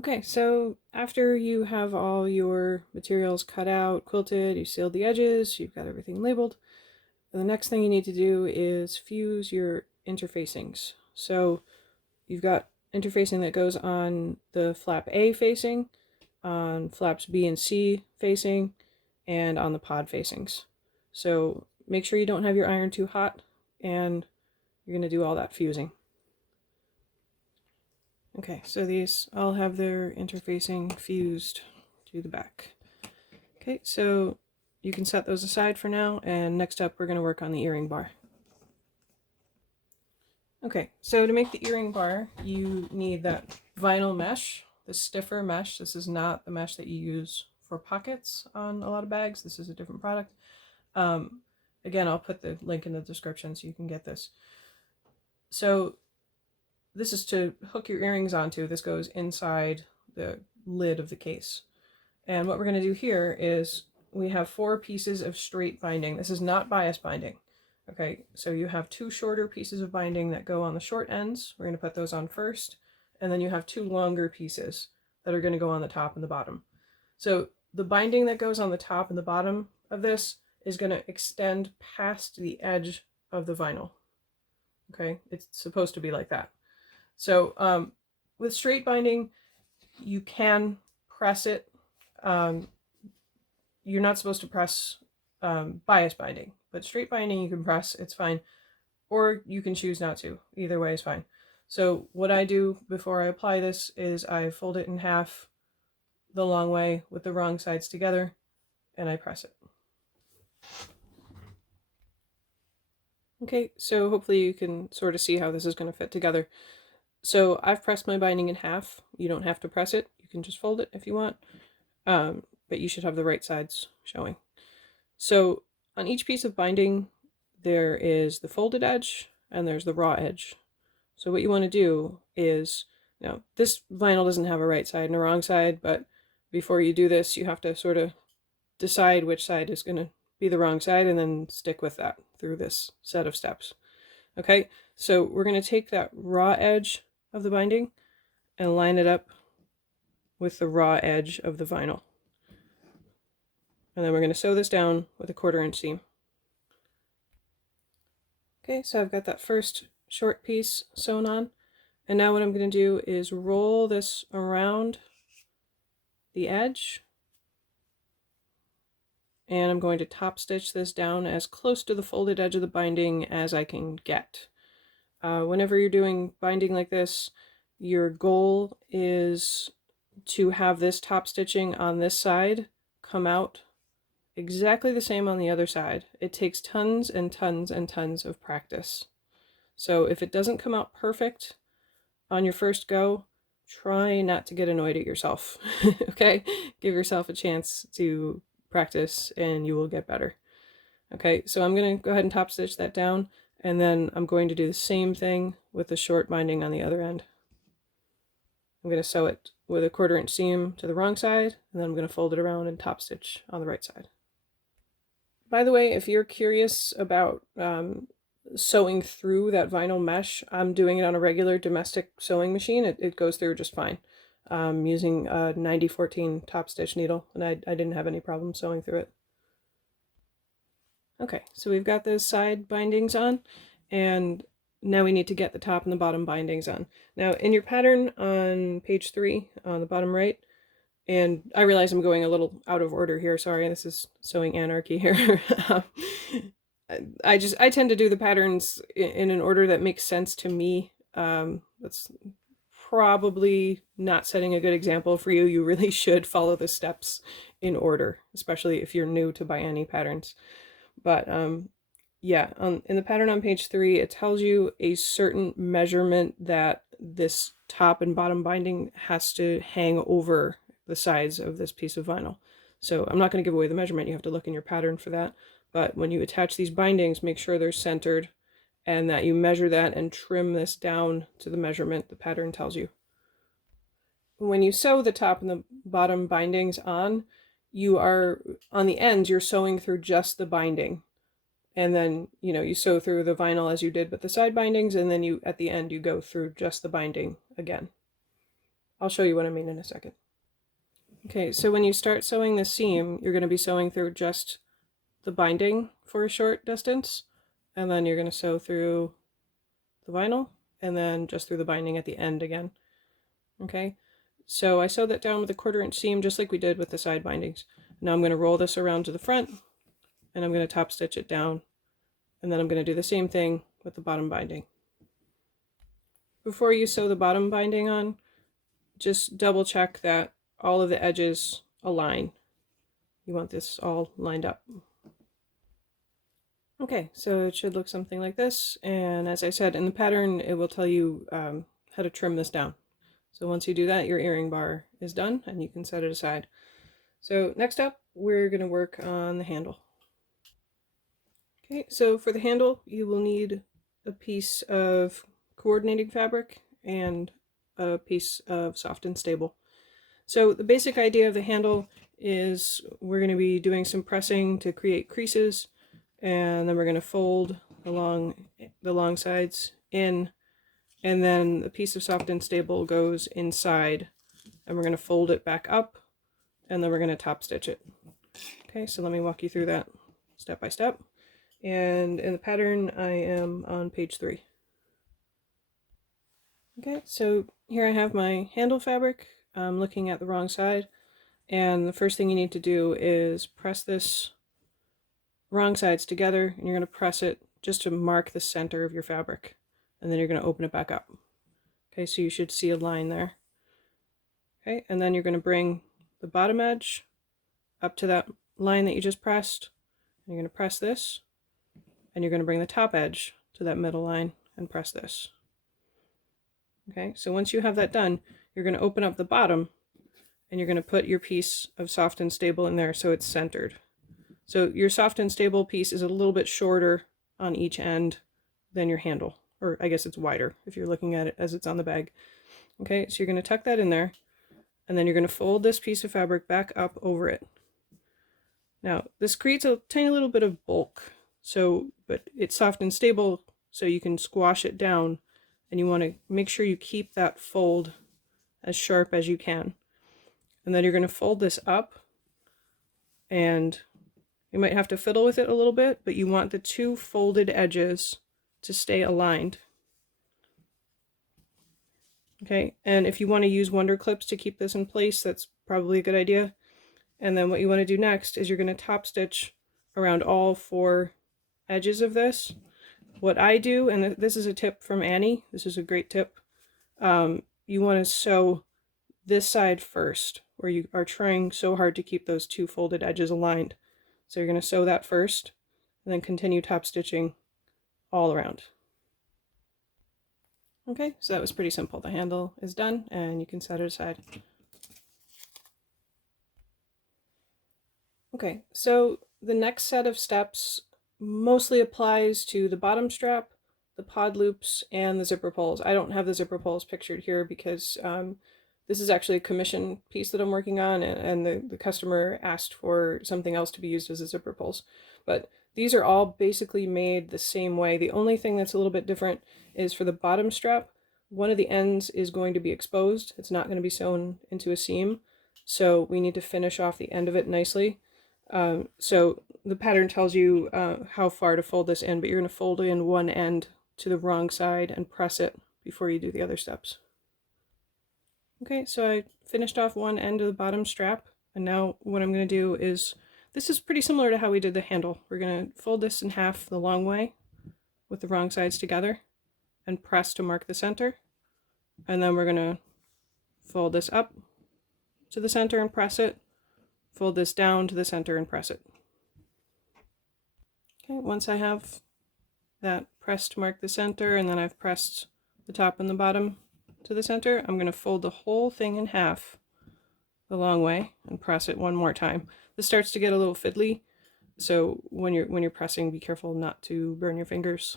Okay, so after you have all your materials cut out, quilted, you sealed the edges, you've got everything labeled, the next thing you need to do is fuse your interfacings. So you've got interfacing that goes on the flap A facing, on flaps B and C facing, and on the pod facings. So make sure you don't have your iron too hot, and you're going to do all that fusing. Okay, so these all have their interfacing fused to the back. Okay, so you can set those aside for now, and next up we're going to work on the earring bar. Okay, so to make the earring bar, you need that vinyl mesh, the stiffer mesh. This is not the mesh that you use for pockets on a lot of bags. This is a different product. Again, I'll put the link in the description so you can get this. So this is to hook your earrings onto. This goes inside the lid of the case. And what we're going to do here is we have 4 pieces of straight binding. This is not bias binding. Okay, so you have 2 shorter pieces of binding that go on the short ends. We're going to put those on first. And then you have 2 longer pieces that are going to go on the top and the bottom. So the binding that goes on the top and the bottom of this is going to extend past the edge of the vinyl. Okay, it's supposed to be like that. So with straight binding, you can press it. You're not supposed to press bias binding, but straight binding you can press, it's fine. Or you can choose not to. Either way is fine. So what I do before I apply this is I fold it in half the long way with the wrong sides together, and I press it. Okay, so hopefully you can sort of see how this is going to fit together. So I've pressed my binding in half. You don't have to press it. You can just fold it if you want. But you should have the right sides showing. So on each piece of binding, there is the folded edge and there's the raw edge. So what you want to do is, now this vinyl doesn't have a right side and a wrong side, but before you do this, you have to sort of decide which side is going to be the wrong side and then stick with that through this set of steps. Okay, so we're going to take that raw edge of the binding and line it up with the raw edge of the vinyl. And then we're going to sew this down with a 1/4 inch seam. Okay, so I've got that first short piece sewn on. And now what I'm going to do is roll this around the edge. And I'm going to top stitch this down as close to the folded edge of the binding as I can get. Whenever you're doing binding like this, your goal is to have this top stitching on this side come out exactly the same on the other side. It takes tons and tons and tons of practice. So if it doesn't come out perfect on your first go, try not to get annoyed at yourself. Okay? Give yourself a chance to practice and you will get better. Okay, so I'm going to go ahead and top stitch that down, and then I'm going to do the same thing with the short binding on the other end. I'm going to sew it with a 1/4 inch seam to the wrong side, and then I'm going to fold it around and top stitch on the right side. By the way, if you're curious about sewing through that vinyl mesh, I'm doing it on a regular domestic sewing machine. It goes through just fine. I'm using a 9014 top stitch needle, and I didn't have any problem sewing through it. Okay, so we've got those side bindings on, and now we need to get the top and the bottom bindings on. Now in your pattern on page 3 on the bottom right, and I realize I'm going a little out of order here, sorry, this is sewing anarchy here. I tend to do the patterns in an order that makes sense to me. That's probably not setting a good example for you. You really should follow the steps in order, especially if you're new to bianni patterns. But yeah, in the pattern on page 3, it tells you a certain measurement that this top and bottom binding has to hang over the sides of this piece of vinyl. So I'm not going to give away the measurement. You have to look in your pattern for that. But when you attach these bindings, make sure they're centered and that you measure that and trim this down to the measurement the pattern tells you. When you sew the top and the bottom bindings on, you are, on the ends, you're sewing through just the binding. And then, you know, you sew through the vinyl as you did with the side bindings, and then you, at the end, you go through just the binding again. I'll show you what I mean in a second. Okay, so when you start sewing the seam, you're going to be sewing through just the binding for a short distance, and then you're going to sew through the vinyl, and then just through the binding at the end again. Okay, so I sewed that down with a 1/4 inch seam just like we did with the side bindings. Now I'm going to roll this around to the front, and I'm going to top stitch it down, and then I'm going to do the same thing with the bottom binding. Before you sew the bottom binding on, just double check that all of the edges align. You want this all lined up. Okay, so it should look something like this, and as I said in the pattern, it will tell you how to trim this down. So once you do that, your earring bar is done and you can set it aside. So next up, we're going to work on the handle. Okay, so for the handle, you will need a piece of coordinating fabric and a piece of soft and stable. So the basic idea of the handle is we're going to be doing some pressing to create creases, and then we're going to fold along the long sides in, and then the piece of soft and stable goes inside, and we're going to fold it back up, and then we're going to top stitch it. Okay, so let me walk you through that step by step. And in the pattern, I am on page 3. Okay, so here I have my handle fabric. I'm looking at the wrong side, and the first thing you need to do is press this wrong sides together, and you're going to press it just to mark the center of your fabric, and then you're going to open it back up. Okay, so you should see a line there. Okay, and then you're going to bring the bottom edge up to that line that you just pressed, and you're going to press this, and you're going to bring the top edge to that middle line and press this. Okay, so once you have that done, you're going to open up the bottom, and you're going to put your piece of soft and stable in there so it's centered. So your soft and stable piece is a little bit shorter on each end than your handle, or I guess it's wider if you're looking at it as it's on the bag. Okay, so you're going to tuck that in there, and then you're going to fold this piece of fabric back up over it. Now, this creates a tiny little bit of bulk, but it's soft and stable, so you can squash it down, and you want to make sure you keep that fold as sharp as you can. And then you're going to fold this up, and you might have to fiddle with it a little bit, but you want the two folded edges to stay aligned. Okay, and if you want to use wonder clips to keep this in place, that's probably a good idea. And then what you want to do next is you're going to top stitch around all 4 edges of this. What I do, and this is a tip from Annie, this is a great tip, you want to sew this side first, where you are trying so hard to keep those 2 folded edges aligned. So you're going to sew that first, and then continue top stitching all around. Okay, so that was pretty simple. The handle is done, and you can set it aside. Okay, so the next set of steps mostly applies to the bottom strap, the pod loops, and the zipper pulls. I don't have the zipper pulls pictured here because this is actually a commission piece that I'm working on, and the customer asked for something else to be used as a zipper pulls. But these are all basically made the same way. The only thing that's a little bit different is for the bottom strap, one of the ends is going to be exposed. It's not going to be sewn into a seam, so we need to finish off the end of it nicely. So the pattern tells you how far to fold this in, but you're going to fold in one end to the wrong side and press it before you do the other steps. Okay, so I finished off one end of the bottom strap, and now what I'm going to do is, this is pretty similar to how we did the handle. We're going to fold this in half the long way with the wrong sides together and press to mark the center, and then we're going to fold this up to the center and press it, fold this down to the center and press it. Okay, once I have that pressed to mark the center, and then I've pressed the top and the bottom to the center, I'm going to fold the whole thing in half the long way and press it one more time. This starts to get a little fiddly, so when you're pressing, be careful not to burn your fingers.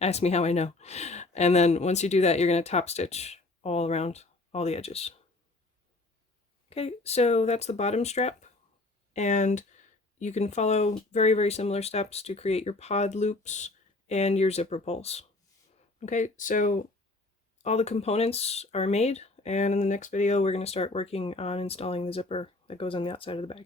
Ask me how I know. And then once you do that, you're going to top stitch all around all the edges. Okay, so that's the bottom strap, and you can follow very, very similar steps to create your pod loops and your zipper pulls. Okay, so all the components are made, And in the next video, we're going to start working on installing the zipper that goes on the outside of the bag.